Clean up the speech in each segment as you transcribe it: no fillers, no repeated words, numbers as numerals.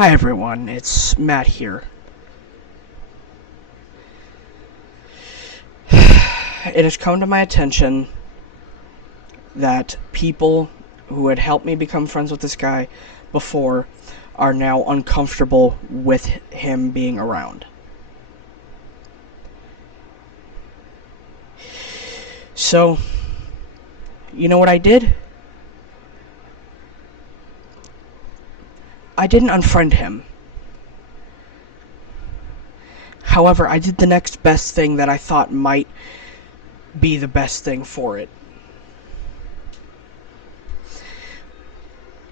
Hi everyone, it's Matt here. It has come to my attention that people who had helped me become friends with this guy before are now uncomfortable with him being around. So, you know what I did? I didn't unfriend him. However, I did the next best thing that I thought might be the best thing for it.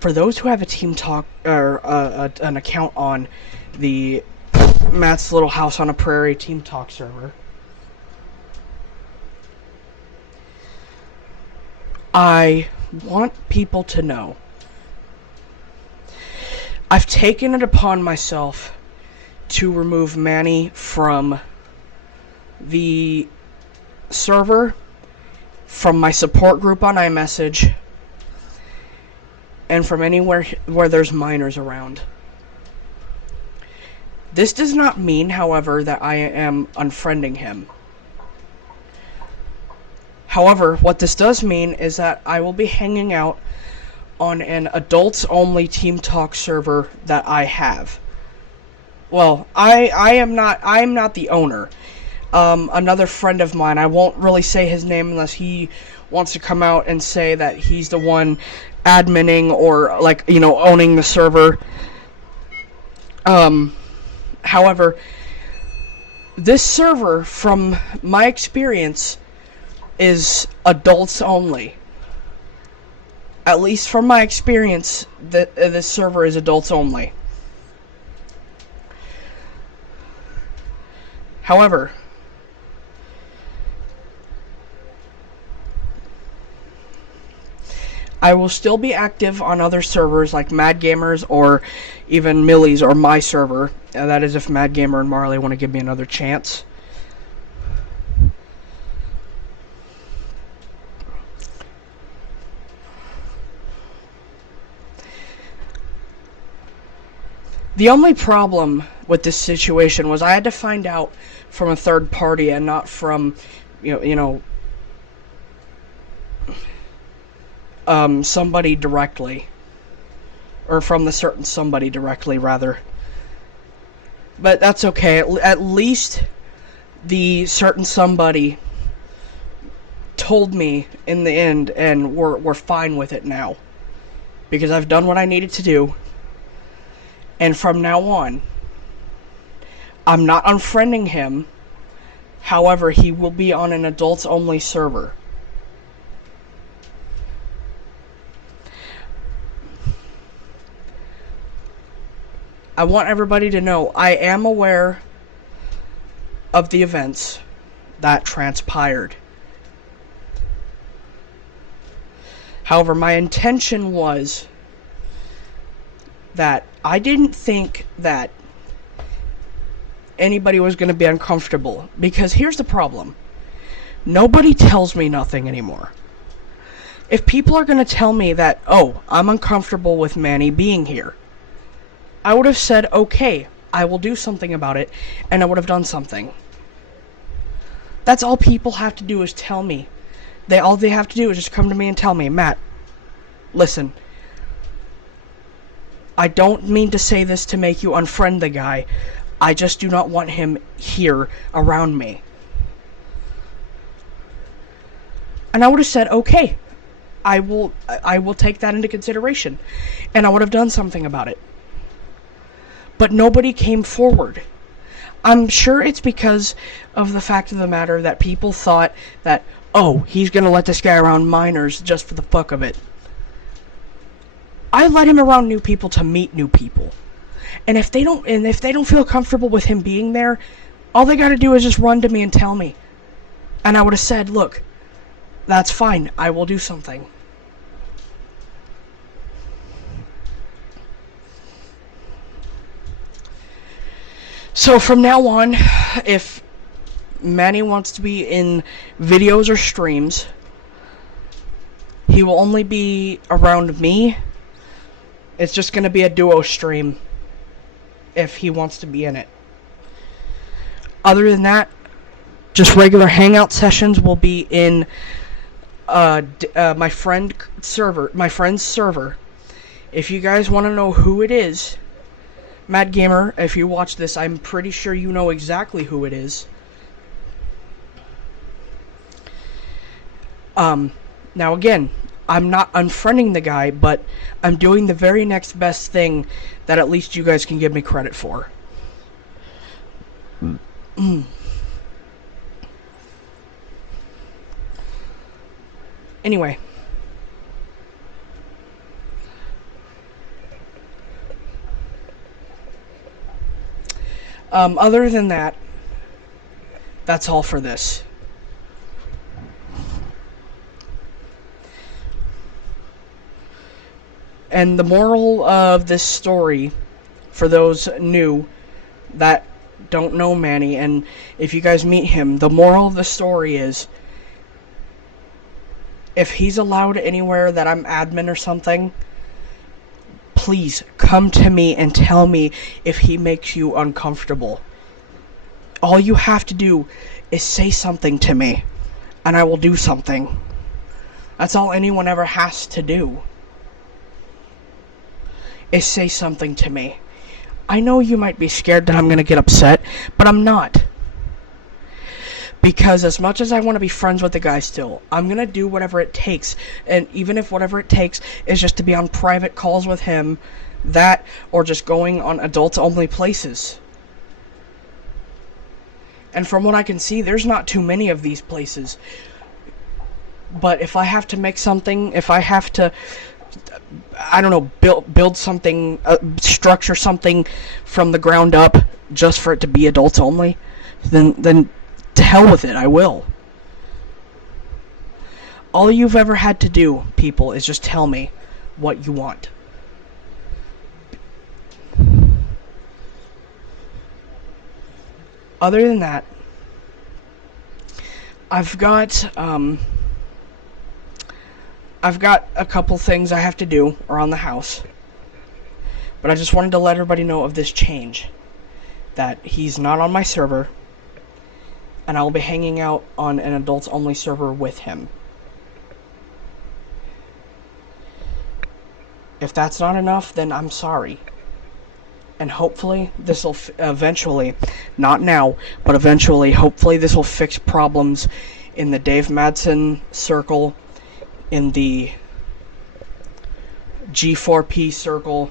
For those who have a Team Talk or an account on the Matt's Little House on a Prairie Team Talk server, I want people to know I've taken it upon myself to remove Manny from the server, from my support group on iMessage, and from anywhere where there's minors around. This does not mean, however, that I am unfriending him. However, what this does mean is that I will be hanging out on an adults-only Team Talk server that I have. Well, I am not the owner. Another friend of mine, I won't really say his name unless he wants to come out and say that he's the one adminning or, owning the server. However, this server, from my experience, is adults only. At least from my experience, this server is adults only. However, I will still be active on other servers like Mad Gamers or even Millie's or my server. That is if Mad Gamer and Marley want to give me another chance. The only problem with this situation was I had to find out from a third party and not from, somebody directly. Or from the certain somebody directly, rather. But that's okay. At least the certain somebody told me in the end, and we're fine with it now. Because I've done what I needed to do. And from now on, I'm not unfriending him. However, he will be on an adults-only server. I want everybody to know I am aware of the events that transpired. However, my intention was that I didn't think that anybody was going to be uncomfortable. Because here's the problem. Nobody tells me nothing anymore. If people are going to tell me that, oh, I'm uncomfortable with Manny being here, I would have said, okay, I will do something about it, and I would have done something. That's all people have to do is tell me. All they have to do is just come to me and tell me, Matt, listen, I don't mean to say this to make you unfriend the guy. I just do not want him here around me. And I would have said, okay, I will take that into consideration. And I would have done something about it. But nobody came forward. I'm sure it's because of the fact of the matter that people thought that, oh, he's going to let this guy around minors just for the fuck of it. I let him around new people to meet new people. And if they don't feel comfortable with him being there, all they got to do is just run to me and tell me. And I would have said, look, that's fine. I will do something. So from now on, if Manny wants to be in videos or streams, he will only be around me. It's just going to be a duo stream. if he wants to be in it. Other than that, just regular hangout sessions will be in my friend's server. If you guys want to know who it is, Mad Gamer, if you watch this, I'm pretty sure you know exactly who it is. Now again, I'm not unfriending the guy, but I'm doing the very next best thing that at least you guys can give me credit for. Anyway. Other than that, that's all for this. And the moral of this story, for those new that don't know Manny, and if you guys meet him, the moral of the story is, if he's allowed anywhere that I'm admin or something, please come to me and tell me if he makes you uncomfortable. All you have to do is say something to me, and I will do something. That's all anyone ever has to do, is say something to me. I know you might be scared that I'm going to get upset, but I'm not. Because as much as I want to be friends with the guy still, I'm going to do whatever it takes. And even if whatever it takes is just to be on private calls with him, that, or just going on adults-only places. And from what I can see, there's not too many of these places. But if I have to make something, if I have to, I don't know, build something, structure something from the ground up just for it to be adults only, then to hell with it, I will. All you've ever had to do, people, is just tell me what you want. Other than that, I've got a couple things I have to do around the house. But I just wanted to let everybody know of this change. That he's not on my server, and I will be hanging out on an adults-only server with him. If that's not enough, then I'm sorry. And hopefully, this will eventually, not now, but eventually, hopefully this will fix problems in the Dave Madsen circle, in the G4P circle,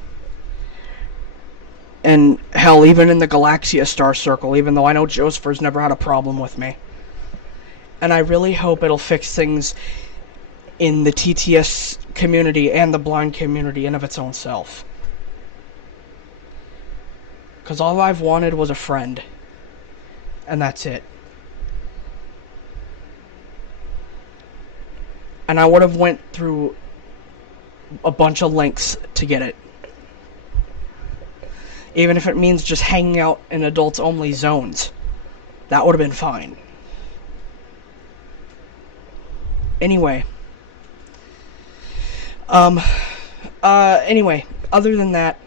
and hell, even in the Galaxia Star circle, even though I know Josepher's never had a problem with me. And I really hope it'll fix things in the TTS community and the blind community in of its own self. Because all I've wanted was a friend. And that's it. And I would have went through a bunch of lengths to get it. Even if it means just hanging out in adults-only zones. That would have been fine. Anyway. Anyway, other than that,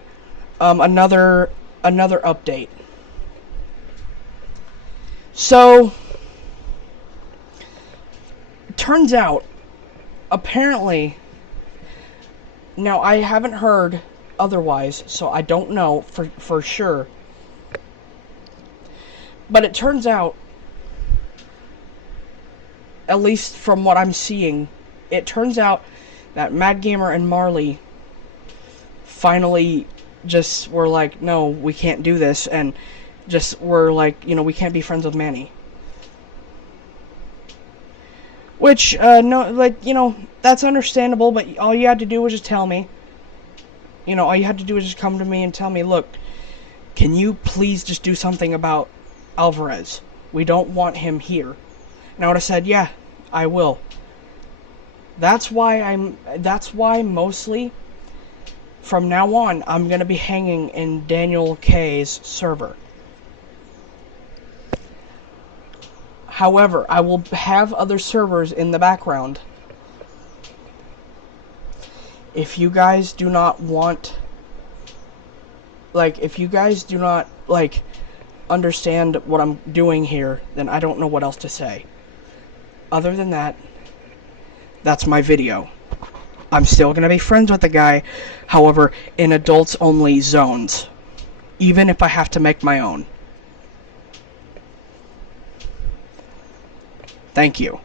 another update. So, it turns out, apparently, now I haven't heard otherwise, so I don't know for sure, but it turns out, at least from what I'm seeing, it turns out that Mad Gamer and Marley finally just were like, no, we can't do this, and just were like, we can't be friends with Manny. Which, that's understandable, but all you had to do was just tell me. All you had to do was just come to me and tell me, look, can you please just do something about Alvarez? We don't want him here. And I would have said, yeah, I will. That's why mostly, from now on, I'm going to be hanging in Daniel K's server. However, I will have other servers in the background. If you guys do not want Like, if you guys do not, like, understand what I'm doing here, then I don't know what else to say. Other than that, that's my video. I'm still gonna be friends with the guy, however, in adults only zones. Even if I have to make my own. Thank you.